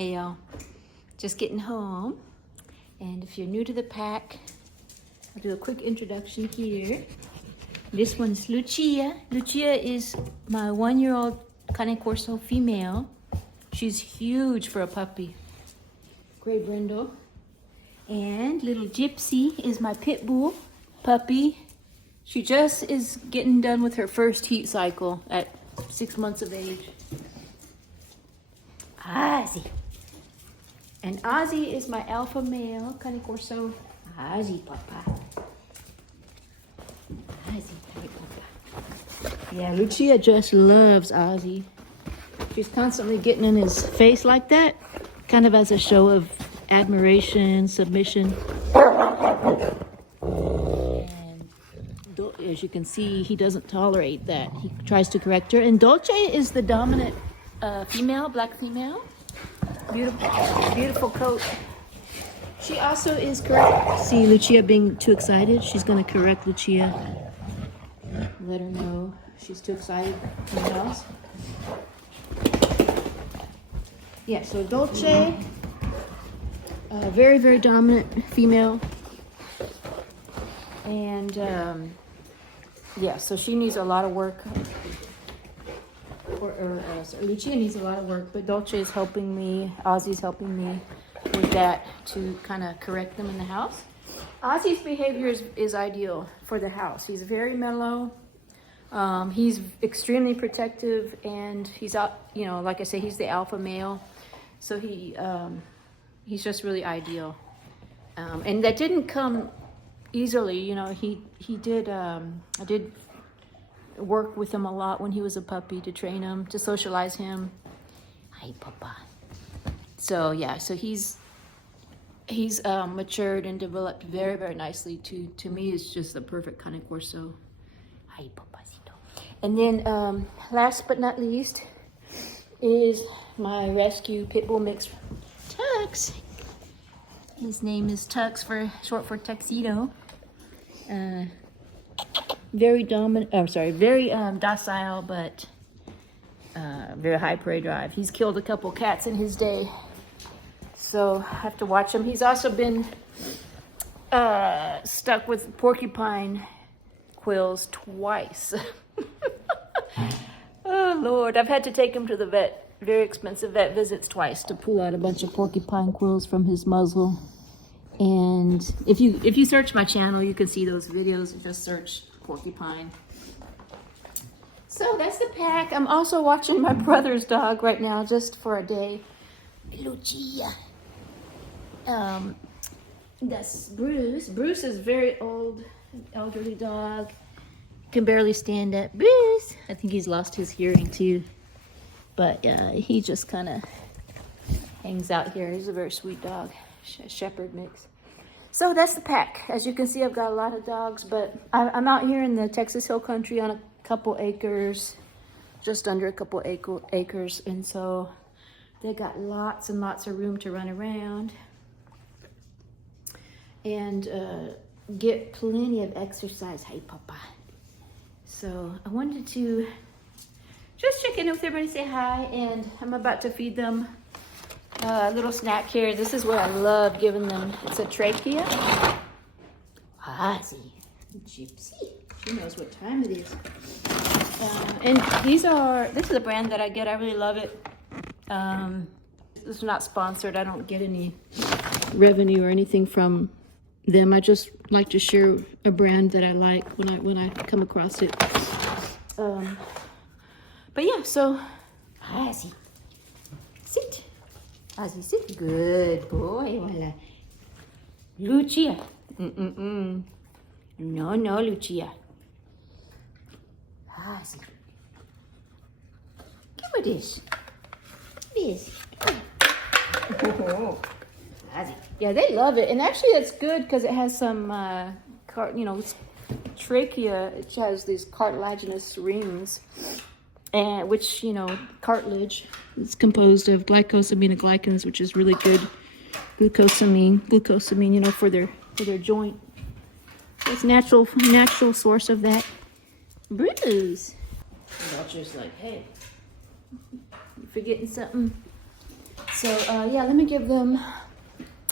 Hey y'all, just getting home. And if you're new to the pack, I'll do a quick introduction here. This one's Lucia. Lucia is my 1-year-old Cane Corso female. She's huge for a puppy. Gray brindle. And little Gypsy is my pit bull puppy. She just is getting done with her first heat cycle at 6 months of age. Ozzy. And Ozzy is my alpha male, Cane Corso. Ozzy, papa. Ozzy, papa. Yeah, Lucia just loves Ozzy. She's constantly getting in his face like that, kind of as a show of admiration, submission. And as you can see, he doesn't tolerate that. He tries to correct her. And Dolce is the dominant female, black female. Beautiful, beautiful coat. She also is correct. See Lucia being too excited? She's gonna correct Lucia. Let her know she's too excited in the house. Yeah, so Dolce, very, very dominant female. And yeah, so she needs a lot of work. So Lucia needs a lot of work, but Dolce is helping me. Ozzy's helping me with that to kind of correct them in the house. Ozzy's behavior is ideal for the house. He's very mellow. He's extremely protective, and he's out. You know, like I say, he's the alpha male, so he's just really ideal. And that didn't come easily. You know, he did. I did work with him a lot when he was a puppy to train him, to socialize him. Hi, Papa. So yeah, so he's matured and developed very, very nicely. To me, it's just the perfect Cane Corso. Hi, Papacito. And then last but not least is my rescue pit bull mix, Tux. His name is Tux, for short for tuxedo. Very dominant, very docile, but very high prey drive. He's killed a couple cats in his day, so I have to watch him. He's also been stuck with porcupine quills twice. Oh Lord, I've had to take him to the vet, very expensive vet visits twice, to pull out a bunch of porcupine quills from his muzzle. And if you search my channel, you can see those videos. Just search porcupine. So that's the pack. I'm also watching my brother's dog right now, just for a day. Lucia. That's Bruce. Bruce is very old, elderly dog. Can barely stand up. Bruce. I think he's lost his hearing too. But he just kind of hangs out here. He's a very sweet dog. Shepherd mix. So that's the pack. As you can see, I've got a lot of dogs, but I'm out here in the Texas Hill Country on a couple acres, just under a couple acres, and so they got lots and lots of room to run around and get plenty of exercise. Hey, Papa. So I wanted to just check in with everybody, say hi, and I'm about to feed them a little snack here. This is what I love giving them. It's a trachea. Ozzy. Gypsy. She knows what time it is. And this is a brand that I get. I really love it. This is not sponsored. I don't get any revenue or anything from them. I just like to share a brand that I like when I come across it. But yeah, so Ozzy, sit. Ozzy, sit. Good boy. Voila. Lucia. No, Lucia. Ozzy. Give me this. This. Oh. Ozzy. Yeah, they love it. And actually, it's good because it has some, trachea. It has these cartilaginous rings. And which, cartilage is composed of glycosaminoglycans, which is really good. Glucosamine, for their joint. So it's natural source of that. Bruce. And Roger's like, hey, you forgetting something? So yeah, let me give them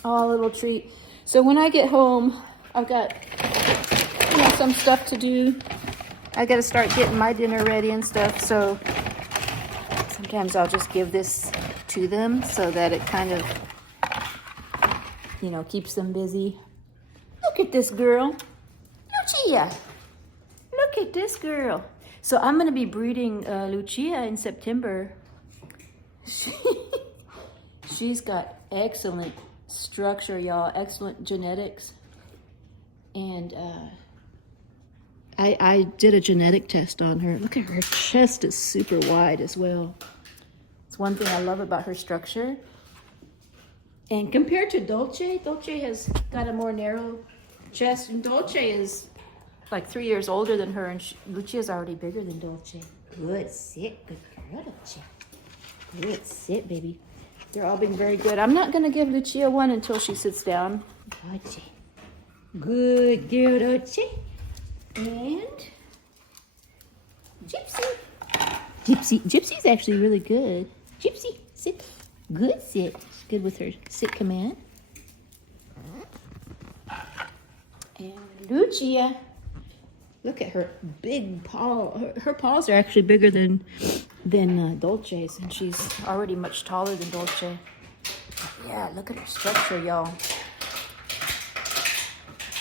all a little treat. So when I get home, I've got some stuff to do. I gotta start getting my dinner ready and stuff. So sometimes I'll just give this to them so that it kind of, keeps them busy. Look at this girl, Lucia. Look at this girl. So I'm gonna be breeding Lucia in September. She's got excellent structure, y'all, excellent genetics. And I did a genetic test on her. Look at her chest is super wide as well. It's one thing I love about her structure. And compared to Dolce, Dolce has got a more narrow chest, and Dolce is like 3 years older than her, and Lucia's already bigger than Dolce. Good sit, good girl, Dolce. Good sit, baby. They're all being very good. I'm not gonna give Lucia one until she sits down. Dolce. Good girl, Dolce. And Gypsy. Gypsy's actually really good. Gypsy, sit. Good sit. She's good with her sit command. And Lucia. Look at her big paw. Her paws are actually bigger than Dolce's, and she's already much taller than Dolce. Yeah, look at her structure, y'all.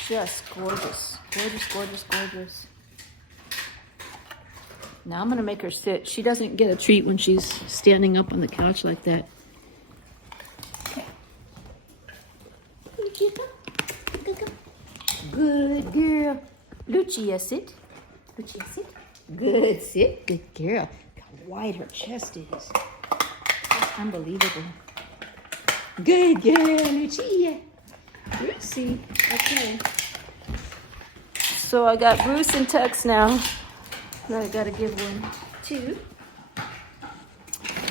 Just gorgeous. Gorgeous, gorgeous, gorgeous. Now I'm gonna make her sit. She doesn't get a treat when she's standing up on the couch like that. Okay. Lucia, come. Good girl. Lucia, sit. Lucia, sit. Good, sit. Good girl. Look how wide her chest is. That's unbelievable. Good girl, Lucia. Lucy. Okay. So I got Bruce and Tux now that I gotta give one to.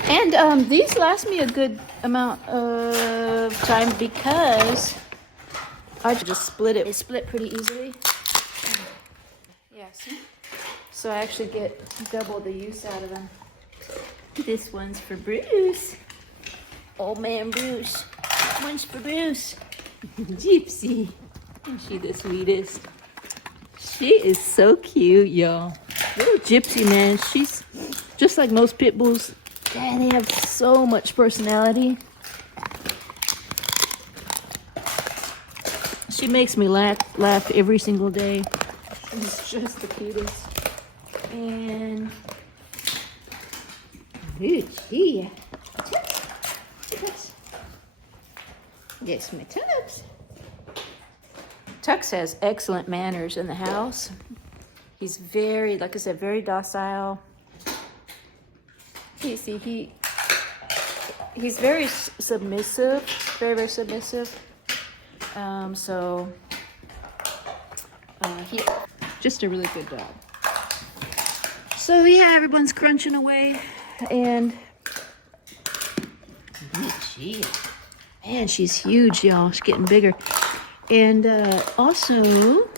And these last me a good amount of time because I just split it. They split pretty easily. Yeah, see? So I actually get double the use out of them. This one's for Bruce. Old man Bruce. One's for Bruce. Gypsy. Isn't she the sweetest? She is so cute, y'all. Little Gypsy, man. She's just like most pit bulls. Man, they have so much personality. She makes me laugh every single day. She's just the cutest. And Lucia. Tux. Yes, my Tux. Tux has excellent manners in the house. He's very, like I said, very docile. You see, he's very submissive, very submissive. He just a really good dog. So yeah, everyone's crunching away, and man, she's huge, y'all. She's getting bigger. And also,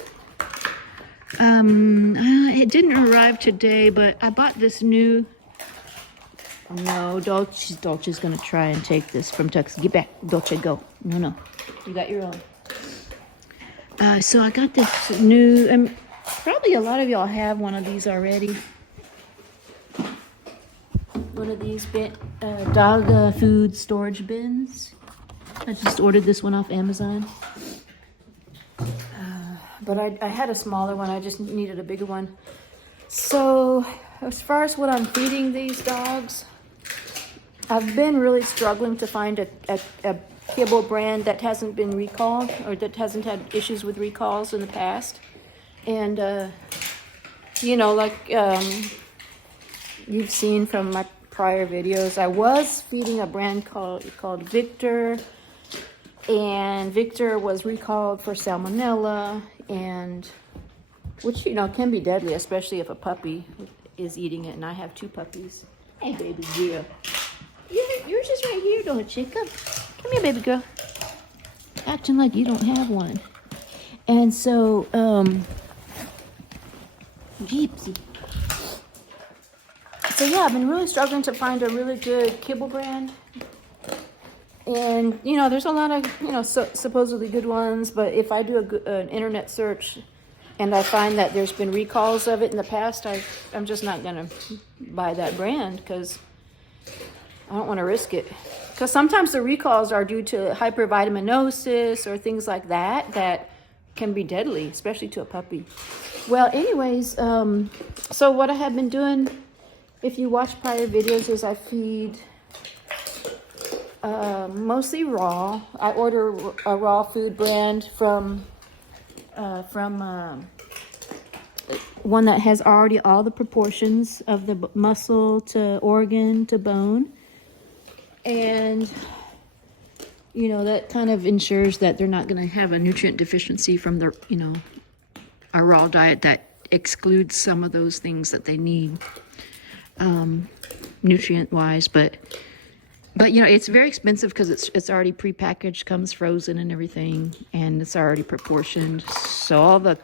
it didn't arrive today, but I bought this new. No, Dolce's gonna try and take this from Tux. Get back, Dolce, go. No, you got your own. So I got this new. Probably a lot of y'all have one of these already. One of these dog food storage bins. I just ordered this one off Amazon. But I had a smaller one. I just needed a bigger one. So as far as what I'm feeding these dogs, I've been really struggling to find a kibble brand that hasn't been recalled or that hasn't had issues with recalls in the past. And, you've seen from my prior videos, I was feeding a brand called Victor, and Victor was recalled for salmonella, and which can be deadly, especially if a puppy is eating it. And I have 2 puppies. Hey, baby girl, you're just right here, don't you? Come here, baby girl. Acting like you don't have one. And so, Gypsy. So yeah, I've been really struggling to find a really good kibble brand. And, you know, there's a lot of, you know, supposedly good ones, but if I do an internet search and I find that there's been recalls of it in the past, I'm just not going to buy that brand because I don't want to risk it. Because sometimes the recalls are due to hypervitaminosis or things like that that can be deadly, especially to a puppy. Well, anyways, so what I have been doing, if you watch prior videos, is I feed mostly raw. I order a raw food brand from one that has already all the proportions of the muscle to organ to bone. And, you know, that kind of ensures that they're not going to have a nutrient deficiency from the, you know, a raw diet that excludes some of those things that they need nutrient-wise. But you know, it's very expensive because it's already prepackaged, comes frozen and everything, and it's already proportioned. So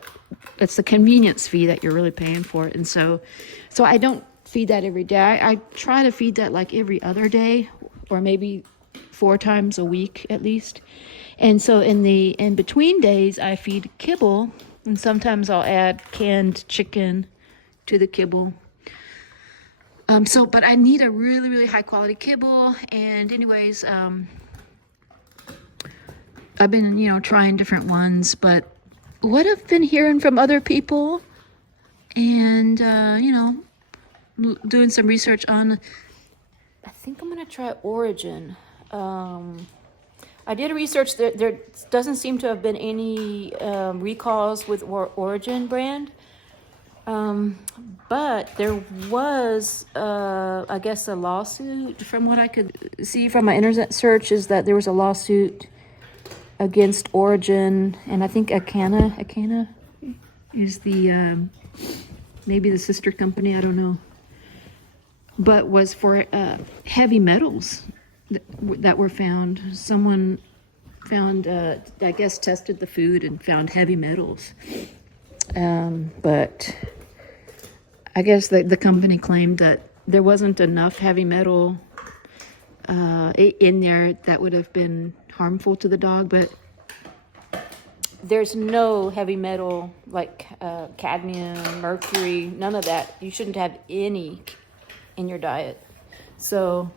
it's the convenience fee that you're really paying for it. And so I don't feed that every day. I try to feed that like every other day, or maybe 4 times a week at least. And so in between days, I feed kibble, and sometimes I'll add canned chicken to the kibble. But I need a really, really high quality kibble. And anyways, I've been, you know, trying different ones, but what I've been hearing from other people and, you know, doing some research on, I think I'm going to try Origin. I did research that there doesn't seem to have been any recalls with Origin brand. But there was, I guess, a lawsuit. From what I could see from my internet search, is that there was a lawsuit against Origin, and I think Acana is the maybe the sister company. I don't know, but was for heavy metals that were found. Someone found, I guess, tested the food and found heavy metals. But I guess the company claimed that there wasn't enough heavy metal in there that would have been harmful to the dog. But there's no heavy metal like cadmium, mercury, none of that. You shouldn't have any in your diet. So,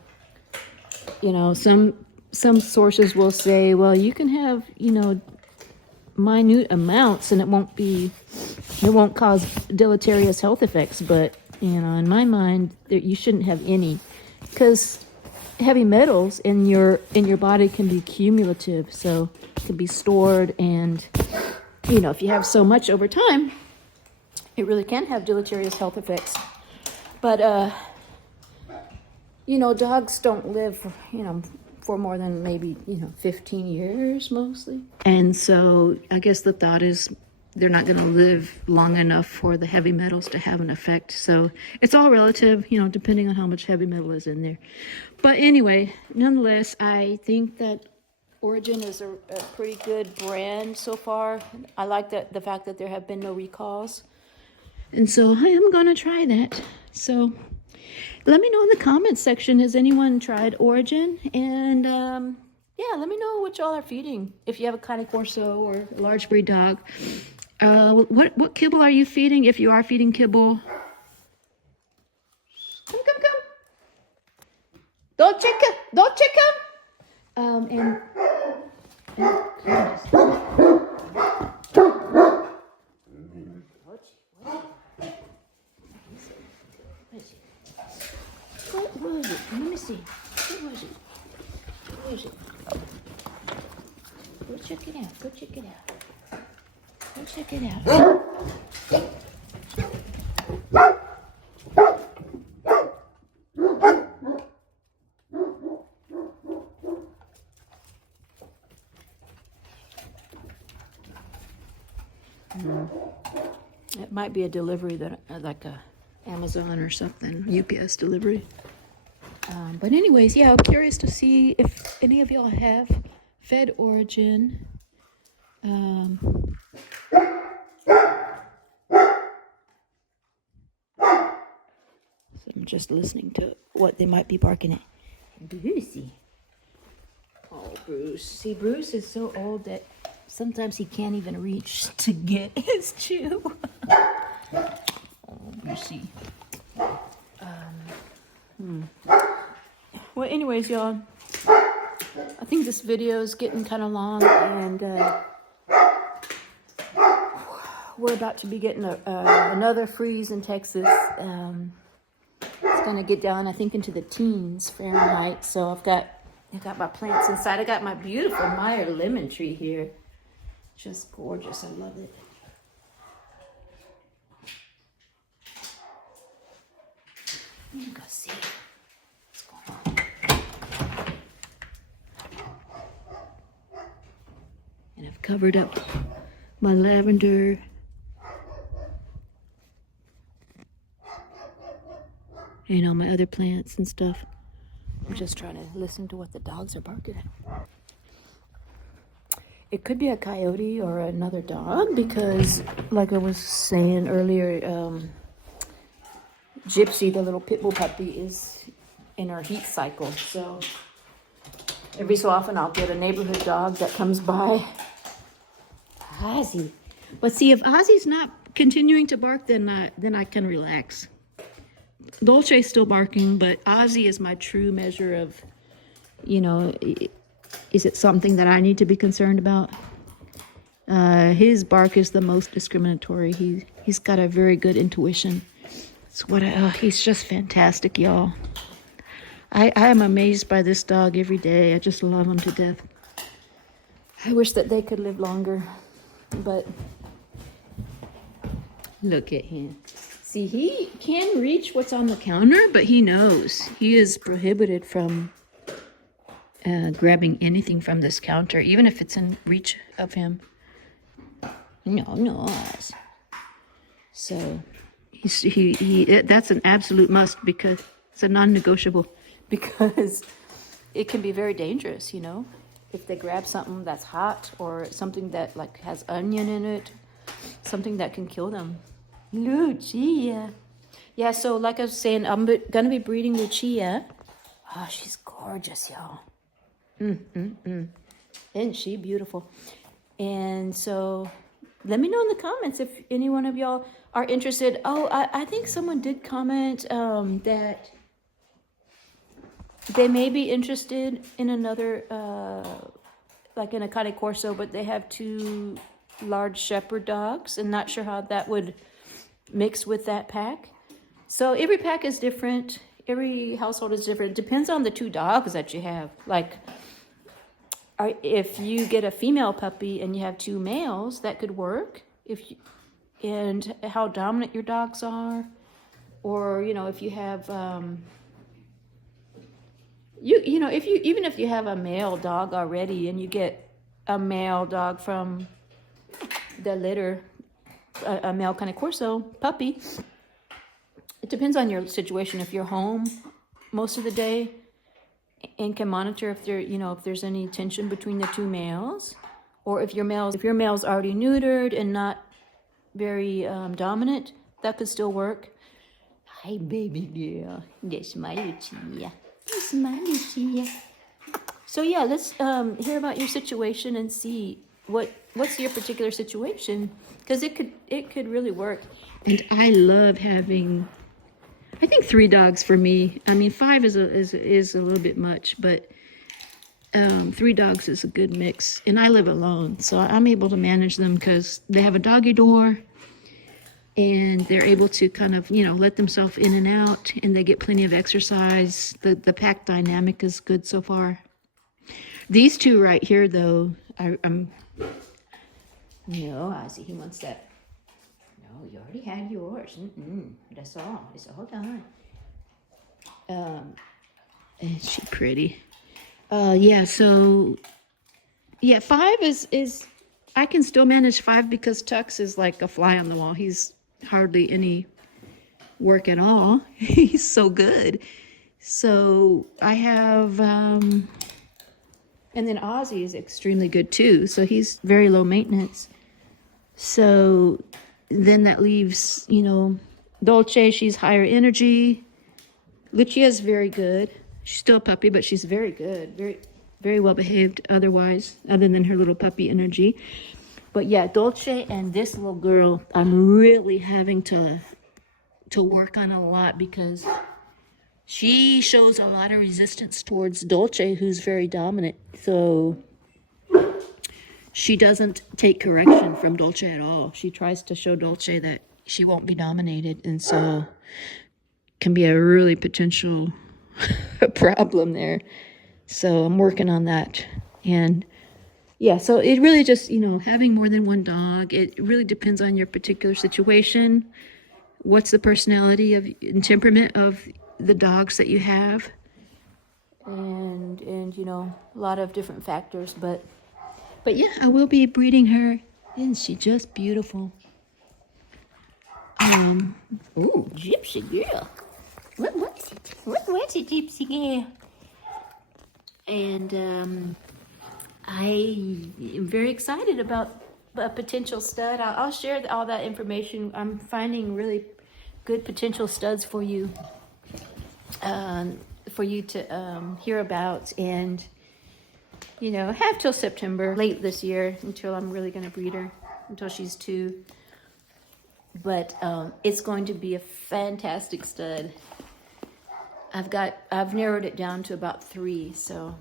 you know, some sources will say, well, you can have, you know, minute amounts and it won't cause deleterious health effects. But, you know, in my mind, you shouldn't have any, because heavy metals in your body can be cumulative, so it can be stored, and, you know, if you have so much over time, it really can have deleterious health effects. But you know, dogs don't live, you know, for more than maybe, you know, 15 years mostly. And so I guess the thought is they're not going to live long enough for the heavy metals to have an effect. So it's all relative, you know, depending on how much heavy metal is in there. But anyway, nonetheless, I think that Origin is a pretty good brand so far. I like the fact that there have been no recalls. And so I am going to try that. So let me know in the comments section, has anyone tried Origin? And yeah, let me know what y'all are feeding. If you have a Cane Corso or a large breed dog. What kibble are you feeding? If you are feeding kibble. Come. Don't check him. And what was it? Let me see. What was it? Go check it out. It might be a delivery that, like a Amazon or something, UPS delivery. But anyways, yeah, I'm curious to see if any of y'all have fed Origin. So I'm just listening to what they might be barking at. Boosie. Oh, Bruce. See, Bruce is so old that sometimes he can't even reach to get his chew. Oh, Brucey. Well, anyways, y'all, I think this video is getting kind of long, and we're about to be getting another freeze in Texas. It's gonna get down, I think, into the teens Fahrenheit. So I got my plants inside. I got my beautiful Meyer lemon tree here. Just gorgeous. I love it. Let me go see what's going on. And I've covered up my lavender. And all my other plants and stuff. I'm just trying to listen to what the dogs are barking at. It could be a coyote or another dog because, like I was saying earlier, Gypsy, the little pit bull puppy, is in her heat cycle. So every so often I'll get a neighborhood dog that comes by. Ozzy. But see, if Ozzy's not continuing to bark, then I can relax. Dolce's still barking, but Ozzy is my true measure of, you know, is it something that I need to be concerned about? His bark is the most discriminatory. He's got a very good intuition. It's what he's just fantastic, y'all. I am amazed by this dog every day. I just love him to death. I wish that they could live longer, but look at him. See, he can reach what's on the counter, but he knows. He is prohibited from grabbing anything from this counter, even if it's in reach of him. No. So that's an absolute must, because it's a non-negotiable, because it can be very dangerous, you know, if they grab something that's hot or something that like has onion in it, something that can kill them. Lucia. Yeah, so like I was saying, I'm gonna be breeding Lucia. Oh, she's gorgeous, y'all. Isn't she beautiful? And so let me know in the comments if any one of y'all are interested. Oh, I think someone did comment that they may be interested in another, like in a Cane Corso, but they have 2 large shepherd dogs and not sure how that would mix with that pack. So every pack is different. Every household is different. It depends on the 2 dogs that you have. Like, if you get a female puppy and you have 2 males, that could work. And how dominant your dogs are, or you know, if you have even if you have a male dog already and you get a male dog from the litter, a male Cane Corso puppy, it depends on your situation. If you're home most of the day and can monitor if there's any tension between the 2 males, or if your male's already neutered and not very dominant, that could still work. Hi, baby girl. That's my Lucia. That's my Lucia. So yeah, let's hear about your situation and see what's your particular situation, because it could really work. And I love having, I think 3 dogs for me. I mean, 5 is a little bit much, but 3 dogs is a good mix. And I live alone, so I'm able to manage them because they have a doggy door, and they're able to kind of, let themselves in and out, and they get plenty of exercise. The pack dynamic is good so far. These 2 right here, though, I'm. No, I see he wants that. No, you already had yours. That's all. It's all done. Isn't she pretty? Yeah. So, yeah, 5 is. I can still manage 5 because Tux is like a fly on the wall. He's hardly any work at all. He's so good. So I have. And then Ozzy is extremely good too. So he's very low maintenance. So then that leaves, Dolce, she's higher energy. Lucia's very good. She's still a puppy, but she's very good. Very, very well behaved otherwise, other than her little puppy energy. But yeah, Dolce and this little girl, I'm really having to work on a lot because she shows a lot of resistance towards Dolce, who's very dominant. So she doesn't take correction from Dolce at all. She tries to show Dolce that she won't be dominated, and so can be a really potential problem there. So I'm working on that. And yeah, so it really just, you know, having more than one dog, it really depends on your particular situation. What's the personality of and temperament of the dogs that you have? And you know, a lot of different factors, but yeah, I will be breeding her. Isn't she just beautiful? Oh, gypsy girl. What was it? What was it, gypsy girl? And I am very excited about a potential stud. I'll share all that information. I'm finding really good potential studs for you to hear about, and you know, have till September, late this year, until I'm really going to breed her, until she's 2. But it's going to be a fantastic stud. I've narrowed it down to about 3, so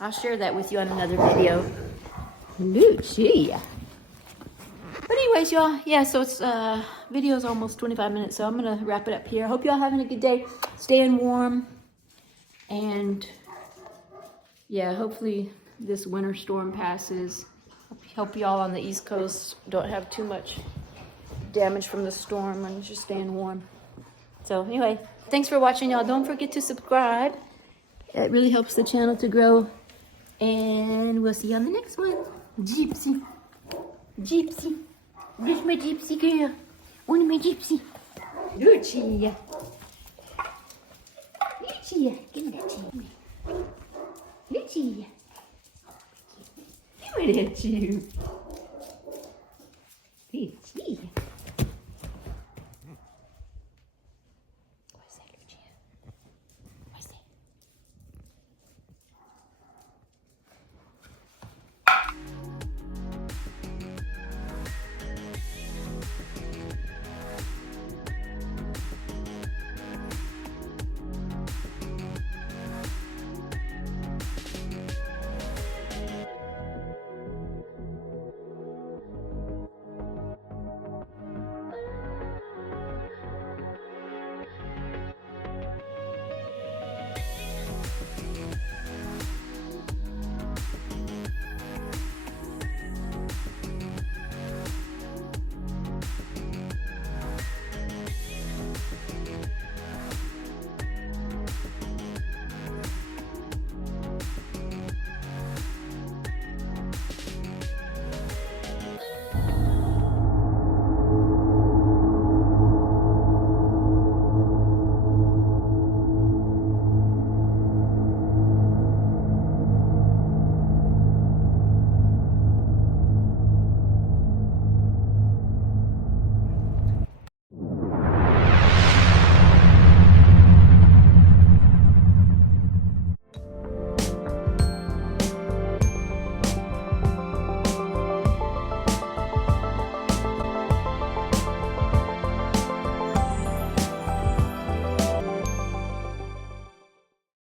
I'll share that with you on another video. Lucia. But anyways, y'all, yeah, so it's video's almost 25 minutes, so I'm gonna wrap it up here. Hope y'all having a good day, staying warm, and yeah, hopefully this winter storm passes. Hope y'all on the East Coast don't have too much damage from the storm and just staying warm. So anyway, thanks for watching, y'all. Don't forget to subscribe. It really helps the channel to grow. And we'll see you on the next one. Gypsy. Gypsy. This is my gypsy girl. One of my gypsy. Lucia. Lucia. Give me that to me. Lucia. Give me that to you. Hey.